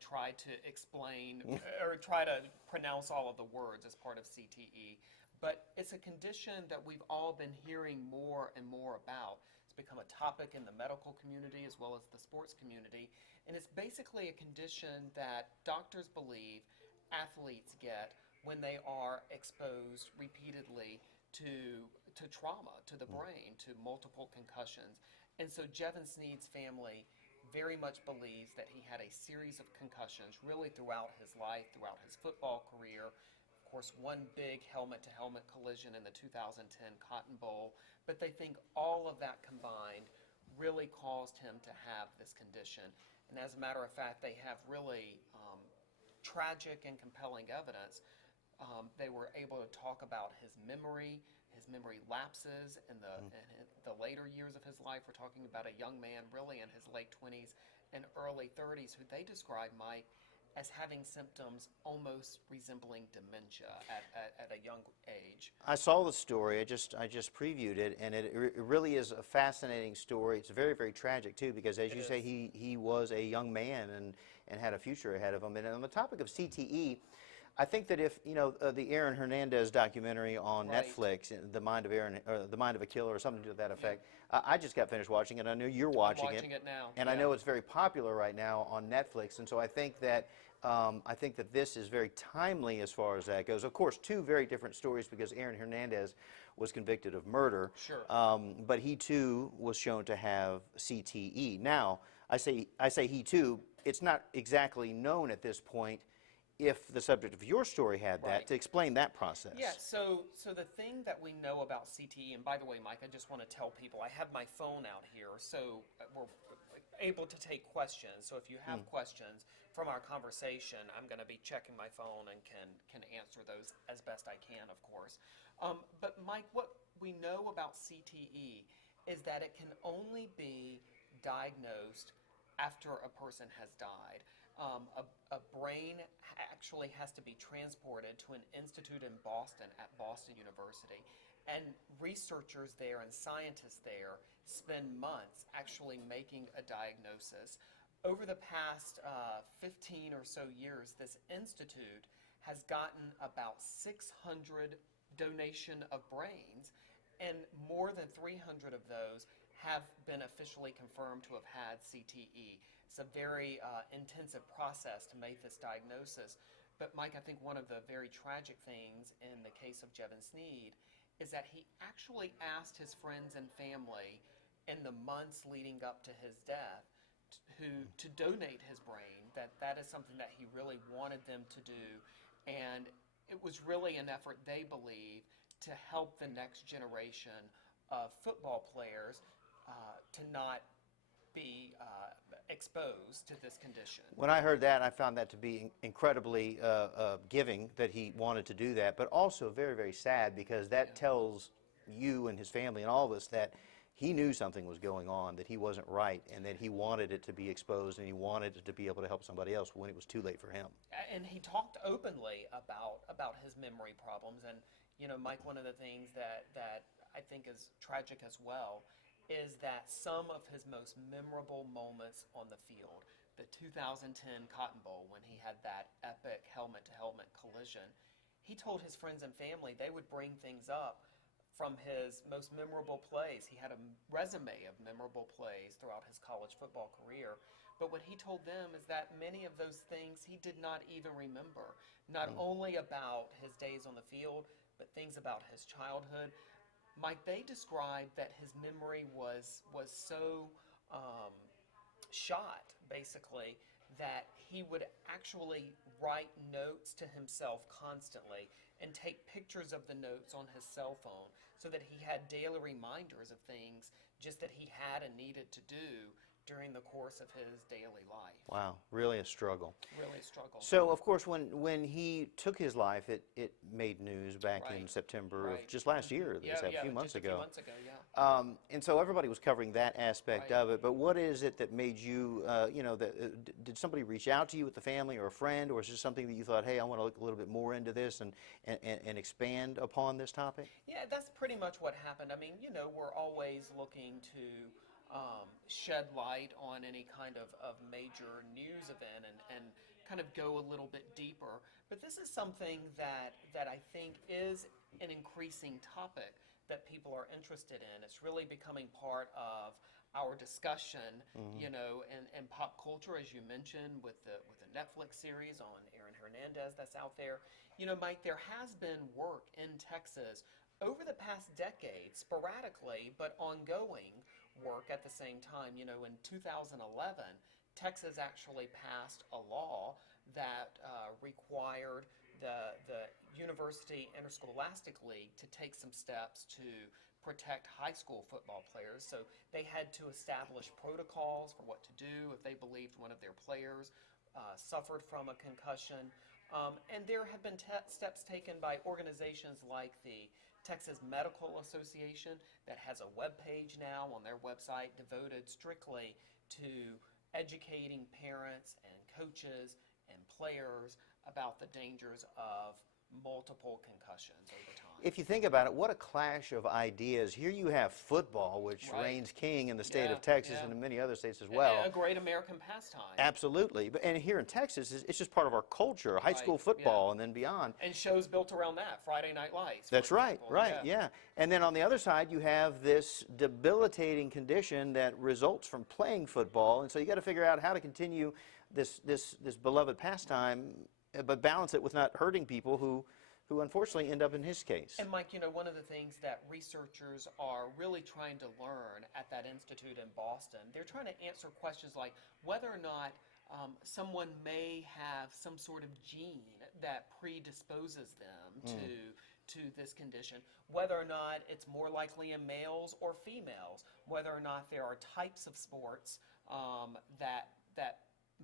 try to explain or try to pronounce all of the words as part of CTE. But it's a condition that we've all been hearing more and more about. It's become a topic in the medical community as well as the sports community. And it's basically a condition that doctors believe athletes get when they are exposed repeatedly to trauma, to the brain, to multiple concussions. And so Jevan Snead's family very much believes that he had a series of concussions really throughout his life, throughout his football career. Of course, one big helmet-to-helmet collision in the 2010 Cotton Bowl, but they think all of that combined really caused him to have this condition. And as a matter of fact, they have really tragic and compelling evidence. They were able to talk about his memory lapses in the later years of his life. We're talking about a young man really in his late 20s and early 30s who they describe, Mike, as having symptoms almost resembling dementia at a young age. I saw the story. I just previewed it, and it really is a fascinating story. It's very, very tragic too, because as you say, he was a young man and had a future ahead of him. And on the topic of CTE, I think that if the Aaron Hernandez documentary on Netflix, The Mind of Aaron, or The Mind of a Killer, or something to that effect, I just got finished watching it. I know you're watching it. I'm watching it now, and I know it's very popular right now on Netflix. And so I think that this is very timely as far as that goes. Of course, two very different stories, because Aaron Hernandez was convicted of murder, but he too was shown to have CTE. Now, I say he too. It's not exactly known at this point if the subject of your story had that, to explain that process. Yeah, so the thing that we know about CTE, and by the way, Mike, I just want to tell people, I have my phone out here, so we're able to take questions. So if you have questions from our conversation, I'm going to be checking my phone and can answer those as best I can, of course. But Mike, what we know about CTE is that it can only be diagnosed after a person has died. A brain actually has to be transported to an institute in Boston at Boston University, and researchers there and scientists there spend months actually making a diagnosis. Over the past 15 or so years, this institute has gotten about 600 donation of brains, and more than 300 of those have been officially confirmed to have had CTE. It's a very intensive process to make this diagnosis. But Mike, I think one of the very tragic things in the case of Jevan Snead is that he actually asked his friends and family in the months leading up to his death to donate his brain, that is something that he really wanted them to do. And it was really an effort, they believe, to help the next generation of football players to not be exposed to this condition. When I heard that, I found that to be incredibly giving that he wanted to do that, but also very, very sad, because that tells you and his family and all of us that he knew something was going on, that he wasn't right, and that he wanted it to be exposed, and he wanted it to be able to help somebody else when it was too late for him. And he talked openly about his memory problems. And Mike, one of the things that I think is tragic as well is that some of his most memorable moments on the field, the 2010 Cotton Bowl, when he had that epic helmet-to-helmet collision, he told his friends and family they would bring things up from his most memorable plays. He had a resume of memorable plays throughout his college football career. But what he told them is that many of those things he did not even remember, not only about his days on the field, but things about his childhood. Mike, they described that his memory was so shot, basically, that he would actually write notes to himself constantly and take pictures of the notes on his cell phone so that he had daily reminders of things just that he had and needed to do during the course of his daily life. Wow, really a struggle. Really a struggle. So, of course, when he took his life, it made news back in September of just last year, a few months ago. And so everybody was covering that aspect of it. But what is it that made you, did somebody reach out to you with the family or a friend, or is this something that you thought, hey, I want to look a little bit more into this and expand upon this topic? Yeah, that's pretty much what happened. I mean, we're always looking to shed light on any kind of major news event, and kind of go a little bit deeper. But this is something that I think is an increasing topic that people are interested in. It's really becoming part of our discussion, you know, and pop culture, as you mentioned, with the Netflix series on Aaron Hernandez that's out there. You know, Mike, there has been work in Texas over the past decade, sporadically, but ongoing work at the same time. You know, in 2011, Texas actually passed a law that required the University Interscholastic League to take some steps to protect high school football players. So they had to establish protocols for what to do if they believed one of their players suffered from a concussion. And there have been steps taken by organizations like the Texas Medical Association that has a web page now on their website devoted strictly to educating parents and coaches and players about the dangers of multiple concussions over time. If you think about it, what a clash of ideas. Here you have football, which Right. reigns king in the state Yeah, of Texas yeah. and in many other states as well. A great American pastime. Absolutely. And here in Texas, it's just part of our culture, high Right, school yeah. football and then beyond. And shows built around that, Friday Night Lights. for That's right, example. right, yeah. And then on the other side, you have this debilitating condition that results from playing football. And so you got to figure out how to continue this beloved pastime, but balance it with not hurting people who unfortunately end up in his case. And Mike, you know, one of the things that researchers are really trying to learn at that institute in Boston, they're trying to answer questions like whether or not someone may have some sort of gene that predisposes them to this condition, whether or not it's more likely in males or females, whether or not there are types of sports that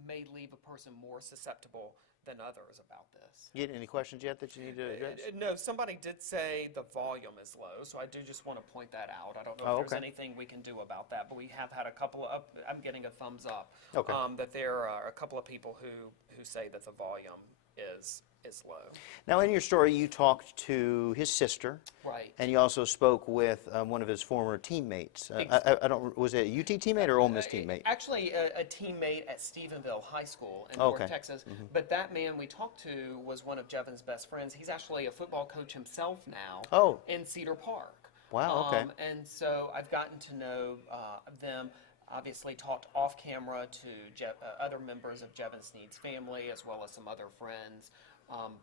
may leave a person more susceptible than others about this. You get any questions yet that you need to address? No, somebody did say the volume is low, so I do just want to point that out. I don't know Oh, if there's okay. anything we can do about that, but we have had a couple of, I'm getting a thumbs up, Okay. that there are a couple of people who say that the volume is low. Now, in your story, you talked to his sister. Right. And you also spoke with one of his former teammates. I don't. Was it a UT teammate or Ole Miss teammate? Actually, a teammate at Stephenville High School in Okay. North Texas. But that man we talked to was one of Jevan's best friends. He's actually a football coach himself now Oh. in Cedar Park. Wow, okay. And so I've gotten to know them. Obviously, talked off camera to other members of Jevan Snead's family, as well as some other friends.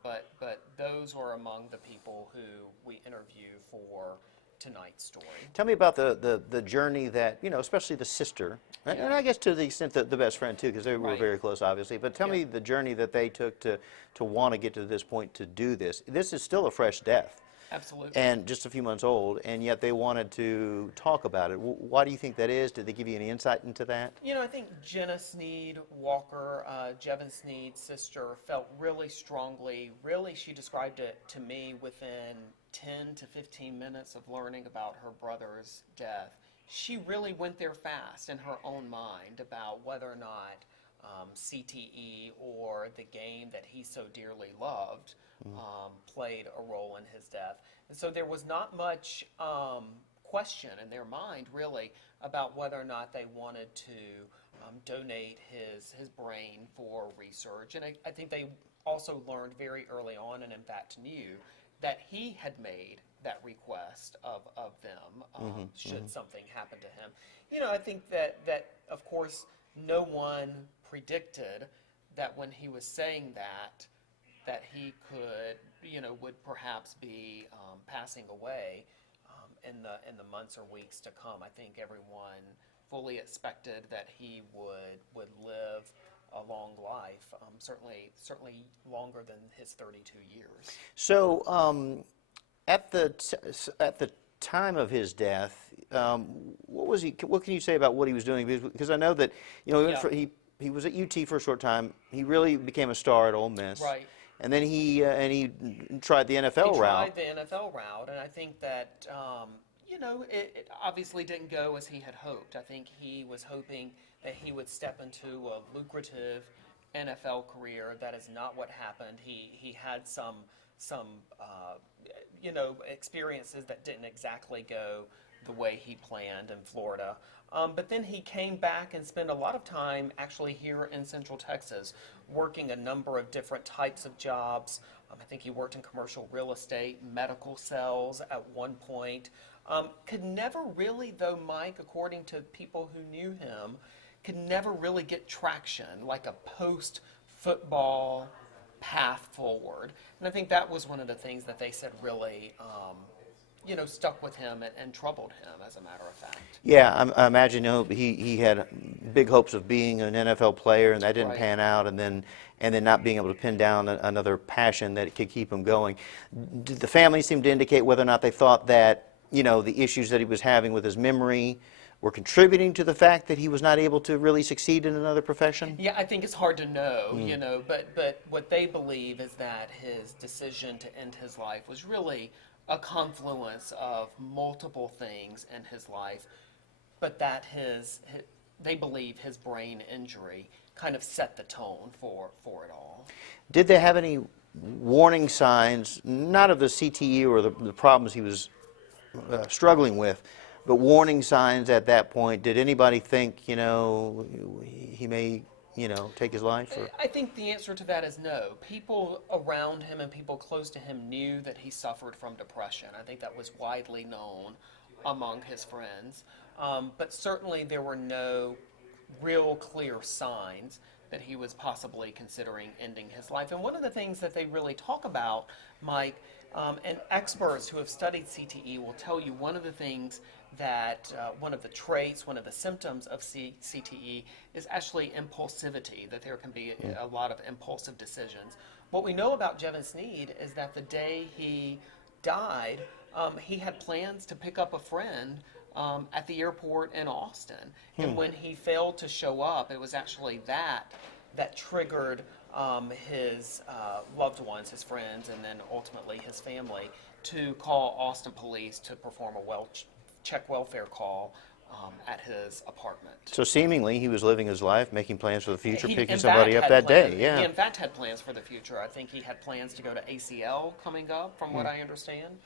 But those were among the people who we interview for tonight's story. Tell me about the journey that, you know, especially the sister, and I guess to the extent that the best friend too, because they were Right. very close, obviously. But tell me the journey that they took to want to get to this point to do this. This is still a fresh death. Absolutely. And just a few months old, and yet they wanted to talk about it. Why do you think that is? Did they give you any insight into that? You know, I think Jenna Snead Walker, Jevan Snead's sister, felt really strongly. Really, she described it to me within 10 to 15 minutes of learning about her brother's death. She really went there fast in her own mind about whether or not CTE or the game that he so dearly loved played a role in his death. And so there was not much question in their mind, really, about whether or not they wanted to donate his brain for research. And I think they also learned very early on, and in fact knew, that he had made that request of them should something happen to him. You know, I think that of course, no one predicted that when he was saying that he could, you know, would perhaps be passing away in the months or weeks to come. I think everyone fully expected that he would live a long life, certainly longer than his 32 years. So, at the time of his death, what was he? What can you say about what he was doing? Because I know that, you know, he was at UT for a short time. He really became a star at Ole Miss. Right. And then he tried the NFL route. He tried the NFL route, and I think that you know, it obviously didn't go as he had hoped. I think he was hoping that he would step into a lucrative NFL career. That is not what happened. He had some you know, experiences that didn't exactly go the way he planned in Florida. But then he came back and spent a lot of time actually here in Central Texas, working a number of different types of jobs. I think he worked in commercial real estate, medical sales at one point. Could never really, though, Mike, according to people who knew him, could never really get traction, like a post-football path forward. And I think that was one of the things that they said really, stuck with him and troubled him, as a matter of fact. Yeah, I imagine he had big hopes of being an NFL player, and that didn't Right. pan out, and then not being able to pin down another passion that could keep him going. Did the family seem to indicate whether or not they thought that the issues that he was having with his memory were contributing to the fact that he was not able to really succeed in another profession? Yeah, I think it's hard to know, but what they believe is that his decision to end his life was really a confluence of multiple things in his life, but that they believe his brain injury kind of set the tone for it all. Did they have any warning signs, not of the CTE or the problems he was struggling with, but warning signs at that point? Did anybody think, he may, take his life? Or? I think the answer to that is no. People around him and people close to him knew that he suffered from depression. I think that was widely known among his friends. But certainly there were no real clear signs that he was possibly considering ending his life. And one of the things that they really talk about, Mike, and experts who have studied CTE will tell you one of the things that one of the traits, one of the symptoms of CTE is actually impulsivity, that there can be a lot of impulsive decisions. What we know about Jevan Snead is that the day he died, he had plans to pick up a friend at the airport in Austin. And when he failed to show up, it was actually that triggered his loved ones, his friends, and then ultimately his family to call Austin police to perform a check welfare call at his apartment. So seemingly he was living his life, making plans for the future, He, picking in somebody fact, up had that plans- day. Yeah. He in fact had plans for the future. I think he had plans to go to ACL coming up, from what I understand.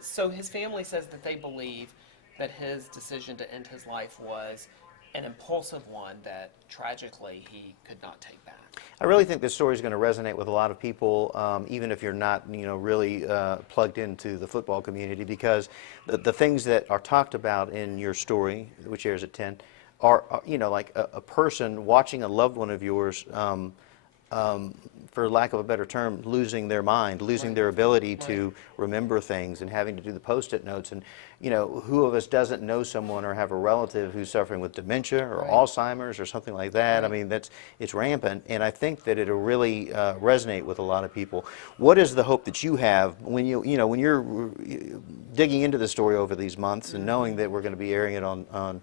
So his family says that they believe that his decision to end his life was an impulsive one that tragically he could not take back. I really think this story is going to resonate with a lot of people, even if you're not, really plugged into the football community, because the things that are talked about in your story, which airs at 10, are like a person watching a loved one of yours, for lack of a better term, losing their mind, losing their ability to remember things, and having to do the Post-it notes. And who of us doesn't know someone or have a relative who's suffering with dementia or Alzheimer's or something like that? I mean, it's rampant, and I think that it'll really resonate with a lot of people. What is the hope that you have when when you're digging into the story over these months and knowing that we're going to be airing it on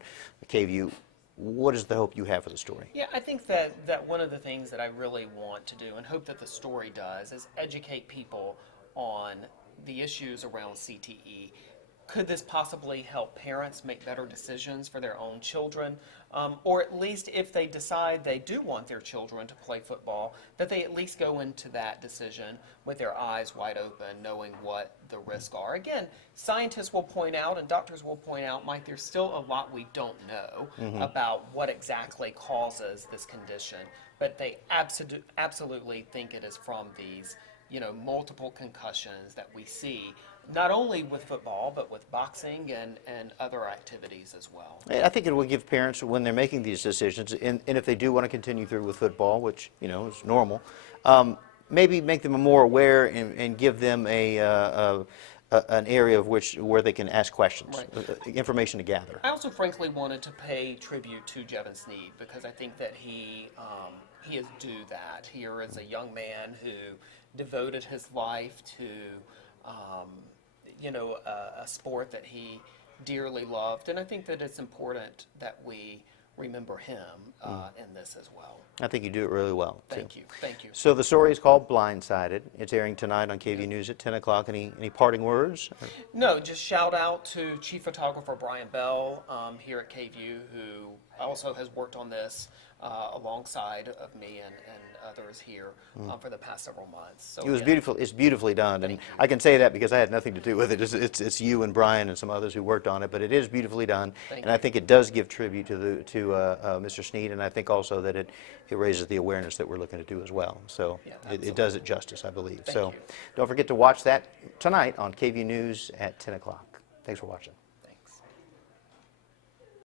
KVUE? What is the hope you have for the story? Yeah, I think that one of the things that I really want to do, and hope that the story does, is educate people on the issues around CTE. Could this possibly help parents make better decisions for their own children? Or at least if they decide they do want their children to play football, that they at least go into that decision with their eyes wide open, knowing what the risks are. Again, scientists will point out and doctors will point out, Mike, there's still a lot we don't know about what exactly causes this condition, but they absolutely think it is from these, multiple concussions that we see, not only with football, but with boxing and other activities as well. I think it will give parents, when they're making these decisions, and if they do want to continue through with football, which is normal, maybe make them more aware and give them an area of where they can ask questions, information to gather. I also frankly wanted to pay tribute to Jevan Snead, because I think that he is due that. Here is a young man who devoted his life to a sport that he dearly loved, and I think that it's important that we remember him in this as well. I think you do it really well. Thank you. So the story is called Blindsided. It's airing tonight on KVUE News at 10 o'clock. Any parting words? No, just shout out to Chief Photographer Brian Bell here at KVUE, who also has worked on this alongside of me and others here for the past several months. So It was again, beautiful. It's beautifully done, and I can say that because I had nothing to do with it. It's you and Brian and some others who worked on it, but it is beautifully done, and I think it does give tribute to Mr. Snead, and I think also that it raises the awareness that we're looking to do as well. So it does it justice, I believe. So don't forget to watch that tonight on KVUE News at 10 o'clock. Thanks for watching.